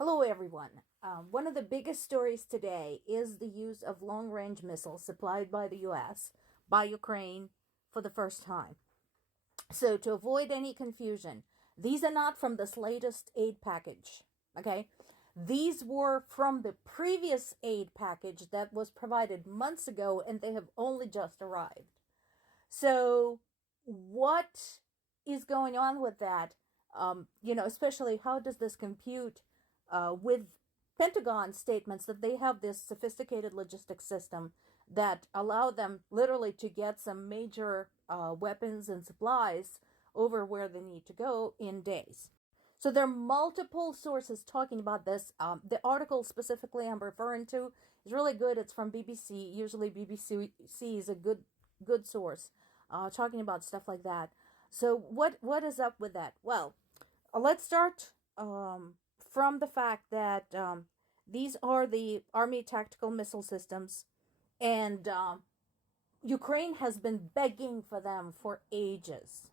Hello, everyone. One of the biggest stories today is the use of long range missiles supplied by the US by Ukraine for the first time. So, to avoid any confusion, these are not from this latest aid package, okay? These were from the previous aid package that was provided months ago, and they have only just arrived. So, what is going on with that? Especially how does this compute with Pentagon statements that they have this sophisticated logistics system that allow them literally to get some major weapons and supplies over where they need to go in days. So there are multiple sources talking about this. The article specifically I'm referring to is really good. It's from BBC. Usually BBC is a good source talking about stuff like that. So what is up with that? Well, let's start from the fact that these are the Army tactical missile systems, and Ukraine has been begging for them for ages.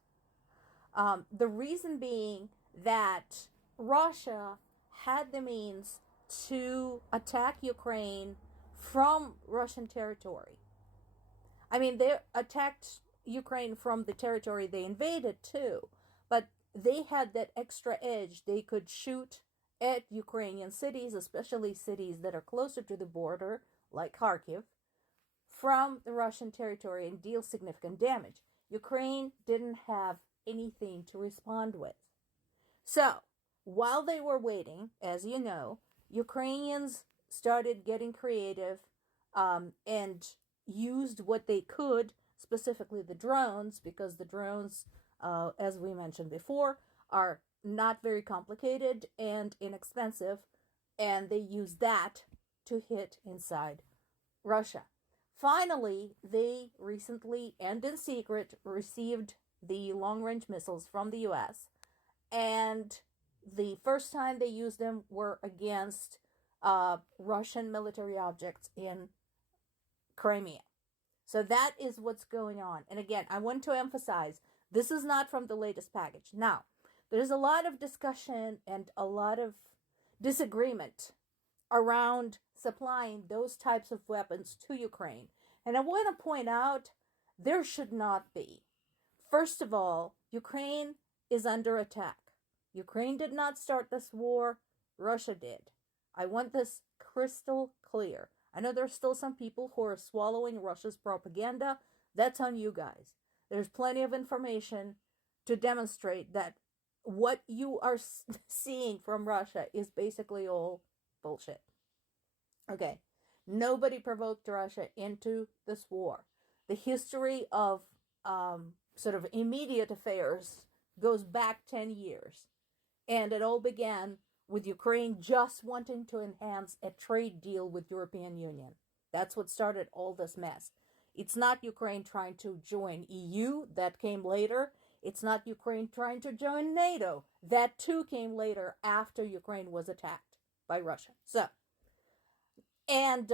The reason being that Russia had the means to attack Ukraine from Russian territory. I mean, they attacked Ukraine from the territory they invaded too, but they had that extra edge. They could shoot at Ukrainian cities, especially cities that are closer to the border, like Kharkiv, from the Russian territory and deal significant damage. Ukraine didn't have anything to respond with. So, while they were waiting, as you know, Ukrainians started getting creative and used what they could, specifically the drones, because the drones, as we mentioned before, are not very complicated and inexpensive, and they use that to hit inside Russia. Finally, they recently and in secret received the long range missiles from the US, and the first time they used them were against Russian military objects in Crimea. So that is what's going on. And again, I want to emphasize this is not from the latest package. Now, there's a lot of discussion and a lot of disagreement around supplying those types of weapons to Ukraine. And I want to point out there should not be. First of all, Ukraine is under attack. Ukraine did not start this war, Russia did. I want this crystal clear. I know there's still some people who are swallowing Russia's propaganda. That's on you guys. There's plenty of information to demonstrate that what you are seeing from Russia is basically all bullshit. Okay. Nobody provoked Russia into this war. The history of sort of immediate affairs goes back 10 years. And it all began with Ukraine just wanting to enhance a trade deal with European Union. That's what started all this mess. It's not Ukraine trying to join EU, that came later. It's not Ukraine trying to join NATO. That too came later after Ukraine was attacked by Russia. And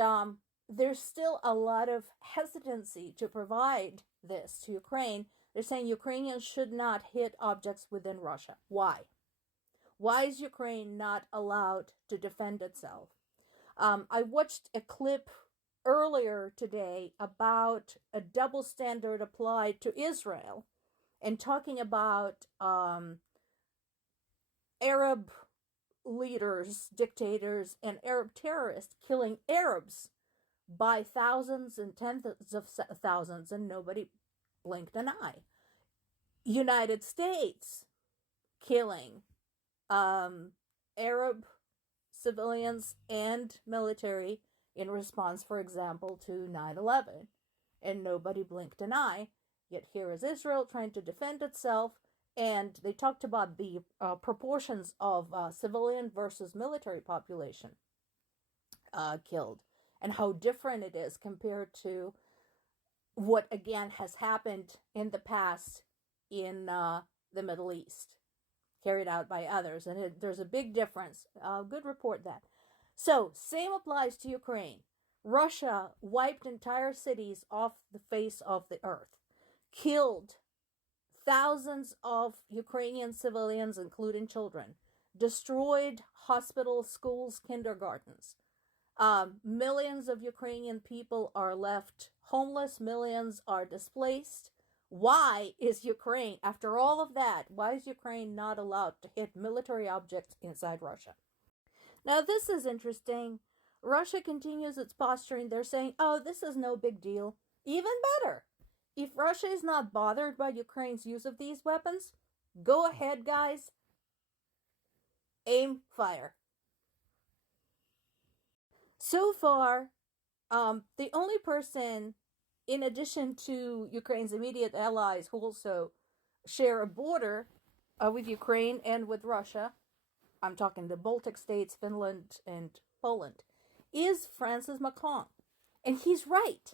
there's still a lot of hesitancy to provide this to Ukraine. They're saying Ukrainians should not hit objects within Russia. Why? Why is Ukraine not allowed to defend itself? I watched a clip earlier today about a double standard applied to Israel and talking about Arab leaders, dictators, and Arab terrorists killing Arabs by thousands and tens of thousands, and nobody blinked an eye. United States killing Arab civilians and military in response, for example, to 9/11, and nobody blinked an eye. Yet here is Israel trying to defend itself, and they talked about the proportions of civilian versus military population killed, and how different it is compared to what, again, has happened in the past in the Middle East, carried out by others. And there's a big difference. Good report that. So, same applies to Ukraine. Russia wiped entire cities off the face of the earth, killed thousands of Ukrainian civilians, including children. destroyed hospitals, schools, kindergartens. Millions of Ukrainian people are left homeless, millions are displaced. Why is Ukraine, after all of that, why is Ukraine not allowed to hit military objects inside Russia? Now, this is interesting. Russia continues its posturing. They're saying, oh, this is no big deal. Even better. If Russia is not bothered by Ukraine's use of these weapons, go ahead, guys. Aim, fire. So far, the only person, in addition to Ukraine's immediate allies who also share a border with Ukraine and with Russia, I'm talking the Baltic states, Finland, and Poland, is Francis Macron. And he's right.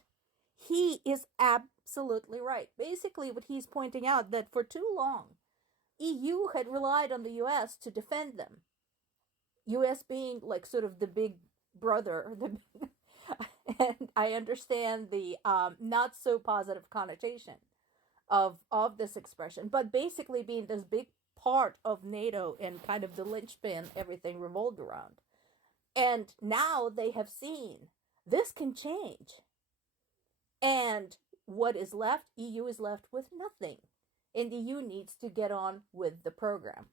He is absolutely right. Basically, what he's pointing out that for too long, EU had relied on the US to defend them. US being like sort of the big brother. And I understand the not so positive connotation of this expression, but basically being this big part of NATO and kind of the linchpin everything revolved around. And now they have seen this can change. And what is left? EU is left with nothing. And the EU needs to get on with the program.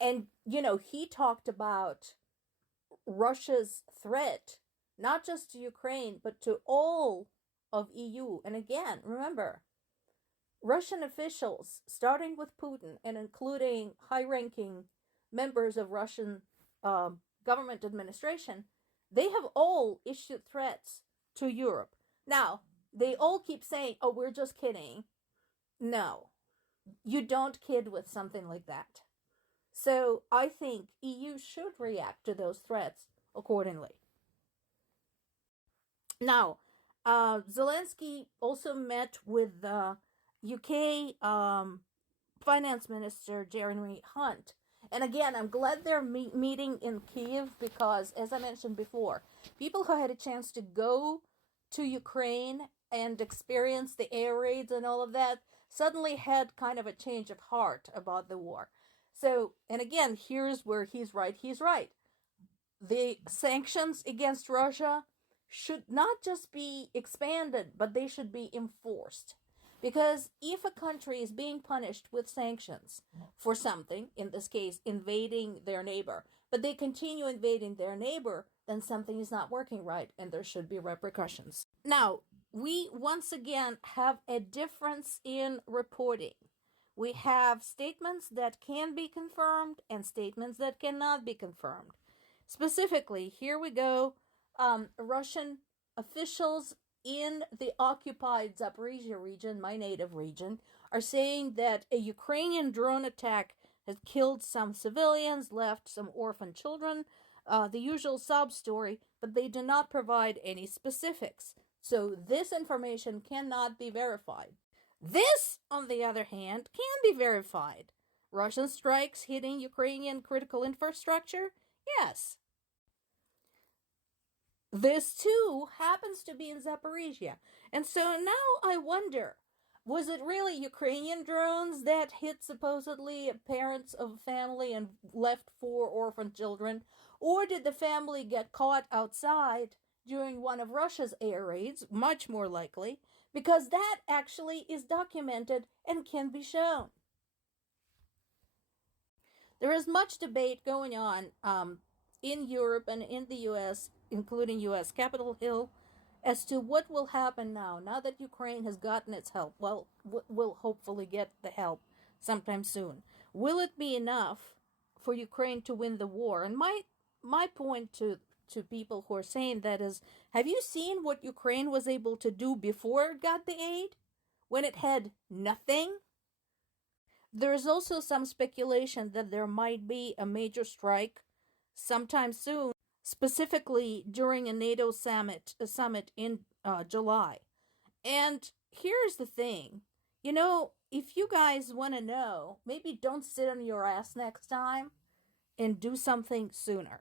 And, he talked about Russia's threat, not just to Ukraine, but to all of EU. And again, remember, Russian officials, starting with Putin and including high-ranking members of Russian government administration, they have all issued threats to Europe. Now, they all keep saying, oh, we're just kidding. No, you don't kid with something like that. So I think EU should react to those threats accordingly. Now, Zelensky also met with the UK Finance Minister Jeremy Hunt. And again, I'm glad they're meeting in Kyiv because, as I mentioned before, people who had a chance to go to Ukraine and experience the air raids and all of that suddenly had kind of a change of heart about the war. So, and again, here's where he's right. He's right. The sanctions against Russia should not just be expanded, but they should be enforced. Because if a country is being punished with sanctions for something, in this case, invading their neighbor, but they continue invading their neighbor, then something is not working right and there should be repercussions. Now, we once again have a difference in reporting. We have statements that can be confirmed and statements that cannot be confirmed. Specifically, here we go. Russian officials in the occupied Zaporizhia region, my native region, are saying that a Ukrainian drone attack has killed some civilians, left some orphan children, the usual sob story, but they do not provide any specifics. So this information cannot be verified. This, on the other hand, can be verified. Russian strikes hitting Ukrainian critical infrastructure? Yes. This, too, happens to be in Zaporizhia. And so now I wonder, was it really Ukrainian drones that hit supposedly parents of a family and left 4 orphan children? Or did the family get caught outside during one of Russia's air raids? Much more likely, because that actually is documented and can be shown. There is much debate going on in Europe and in the US, including US Capitol Hill, as to what will happen now that Ukraine has gotten its help. Well, will hopefully get the help sometime soon. Will it be enough for Ukraine to win the war? And my point to people who are saying that is, have you seen what Ukraine was able to do before it got the aid? When it had nothing? There is also some speculation that there might be a major strike sometime soon, specifically during a NATO summit in July. And here's the thing. If you guys want to know, maybe don't sit on your ass next time and do something sooner.